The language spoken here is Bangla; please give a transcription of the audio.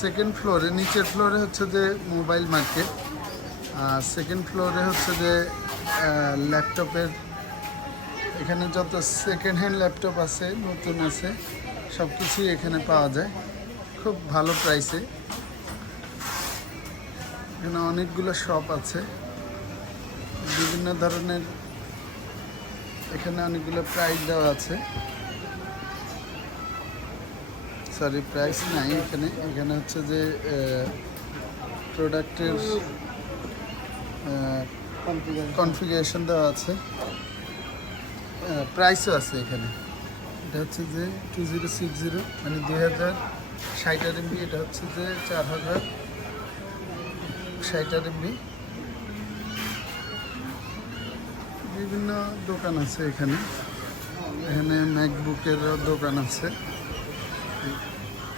সেকেন্ড ফ্লোরে, নিচের ফ্লোরে হচ্ছে যে মোবাইল মার্কেট, আর সেকেন্ড ফ্লোরে হচ্ছে যে ল্যাপটপের, এখানে যত সেকেন্ড হ্যান্ড ল্যাপটপ আছে, নতুন আছে, সব কিছুই এখানে পাওয়া যায় খুব ভালো প্রাইসে। এখানে অনেকগুলো শপ আছে বিভিন্ন ধরনের, এখানে অনেকগুলো প্রাইস দেওয়া আছে। সরি, প্রাইস নাই এখানে, এখানে হচ্ছে যে প্রোডাক্টের কনফিগারেশন দেওয়া আছে, প্রাইসও আছে এখানে। এটা হচ্ছে যে 2060, মানে 2060 RMB, এটা হচ্ছে যে 4060 RMB। বিভিন্ন দোকান আছে এখানে, এখানে ম্যাকবুকের দোকান আছে।